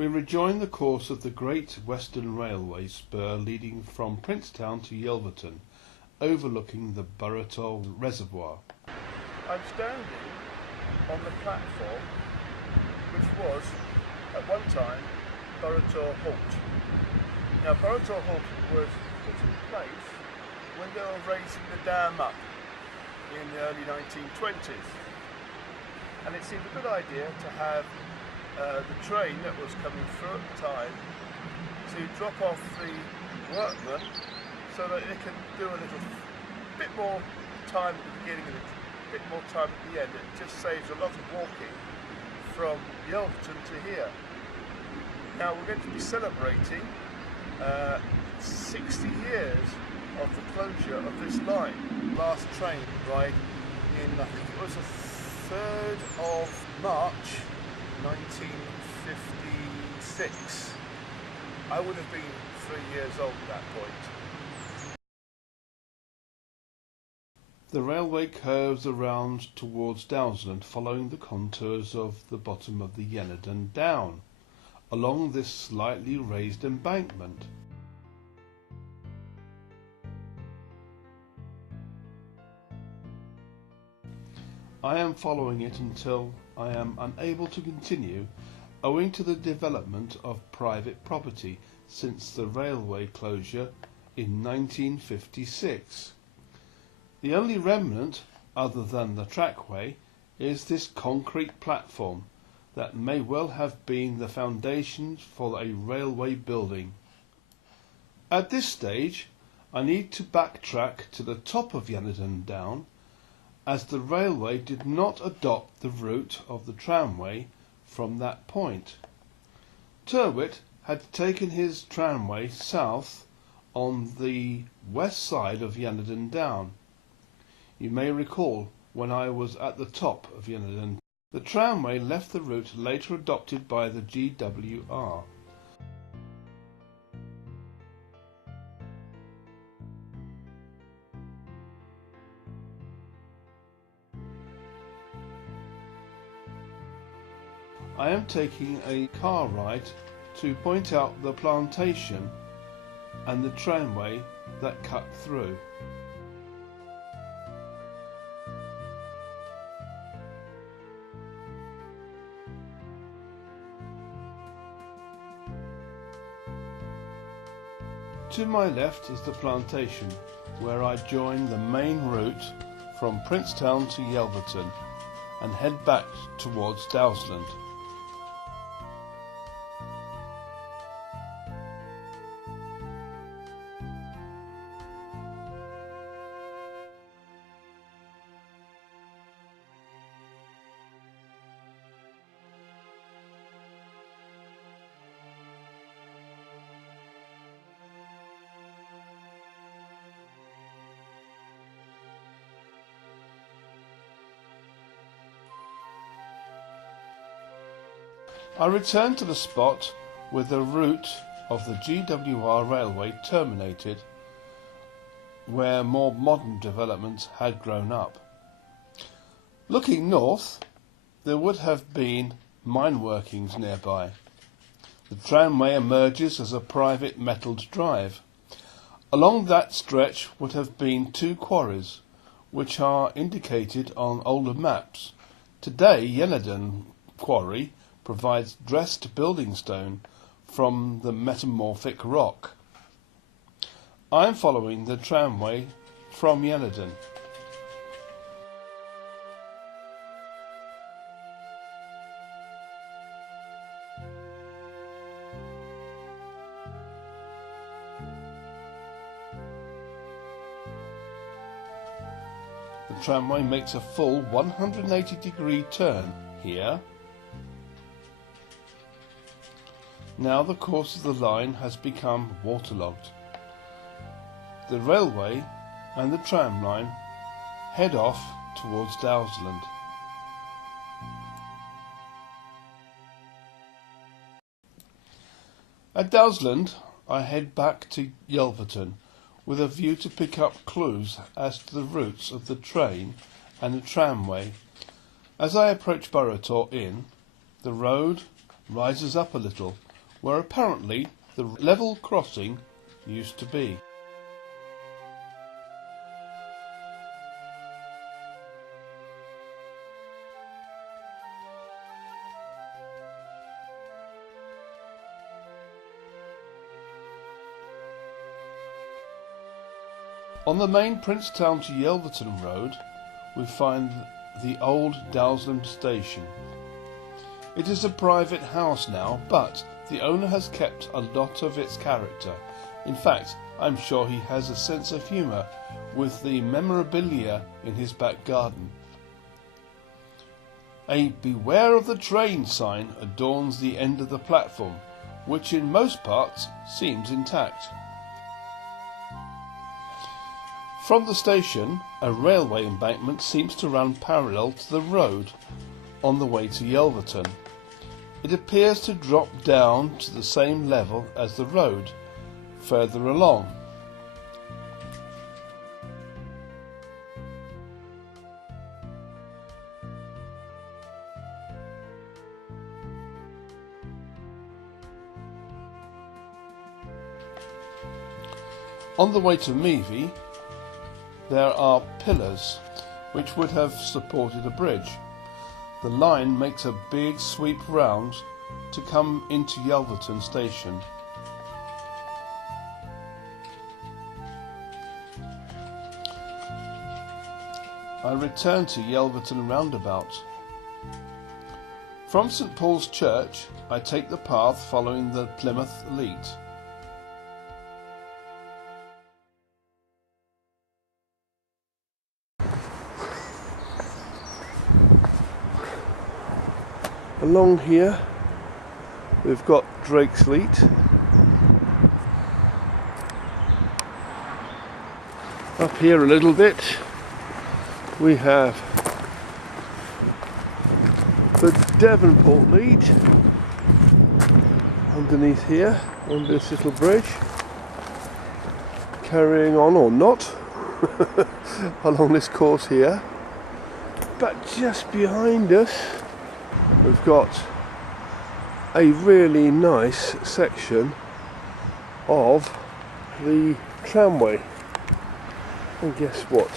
we rejoin the course of the Great Western Railway spur leading from Princetown to Yelverton, overlooking the Burrator Reservoir. I'm standing on the platform which was, at one time, Burrator Halt. Now, Burrator Halt was put in place when they were raising the dam up in the early 1920s. And it seemed a good idea to have the train that was coming through at the time to drop off the workmen so that they could do a little bit more time at the beginning and a bit more time at the end. It just saves a lot of walking from Yelverton to here. Now we're going to be celebrating 60 years of the closure of this line. Last train ride in, I think it was the 3rd of March 1956. I would have been 3 years old at that point. The railway curves around towards Dowsland, following the contours of the bottom of the Yelverton Down, along this slightly raised embankment. I am following it until I am unable to continue, owing to the development of private property since the railway closure in 1956. The only remnant, other than the trackway, is this concrete platform that may well have been the foundations for a railway building. At this stage, I need to backtrack to the top of Yelverton Down, as the railway did not adopt the route of the tramway from that point. Tyrwhitt had taken his tramway south on the west side of Yelverton Down. You may recall when I was at the top of Yelverton. The tramway left the route later adopted by the GWR. I am taking a car ride to point out the plantation and the tramway that cut through. To my left is the plantation, where I join the main route from Princetown to Yelverton and head back towards Dowsland. I returned to the spot where the route of the GWR railway terminated, where more modern developments had grown up. Looking north, there would have been mine workings nearby. The tramway emerges as a private metalled drive. Along that stretch would have been 2 quarries, which are indicated on older maps. Today, Yelverton Quarry provides dressed building stone from the metamorphic rock. I am following the tramway from Yelverton. The tramway makes a full 180-degree turn here. Now the course of the line has become waterlogged. The railway and the tram line head off towards Dowsland. At Dowsland, I head back to Yelverton with a view to pick up clues as to the routes of the train and the tramway. As I approach Burrator Inn, the road rises up a little where apparently the level crossing used to be. On the main Princetown to Yelverton road we find the old Dowsland station. It is a private house now, but the owner has kept a lot of its character. In fact, I'm sure he has a sense of humour with the memorabilia in his back garden. A "Beware of the Train" sign adorns the end of the platform, which in most parts seems intact. From the station, a railway embankment seems to run parallel to the road on the way to Yelverton. It appears to drop down to the same level as the road further along. On the way to Meavy, there are pillars which would have supported a bridge. The line makes a big sweep round to come into Yelverton station. I return to Yelverton roundabout. From St Paul's Church I take the path following the Plymouth Leet. Along here we've got Drake's Leet. Up here a little bit we have the Devonport Leet underneath here on this little bridge, carrying on or not along this course here. But just behind us we've got a really nice section of the tramway, and guess what?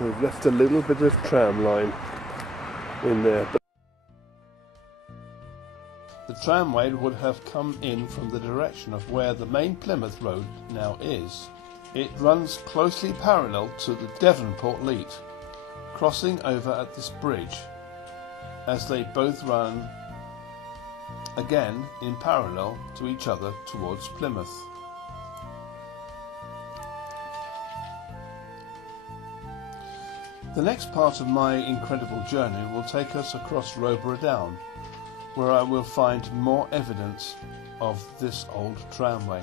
We've left a little bit of tram line in there. The tramway would have come in from the direction of where the main Plymouth Road now is. It runs closely parallel to the Devonport Leet, crossing over at this bridge, as they both run again in parallel to each other towards Plymouth. The next part of my incredible journey will take us across Burrator Down, where I will find more evidence of this old tramway.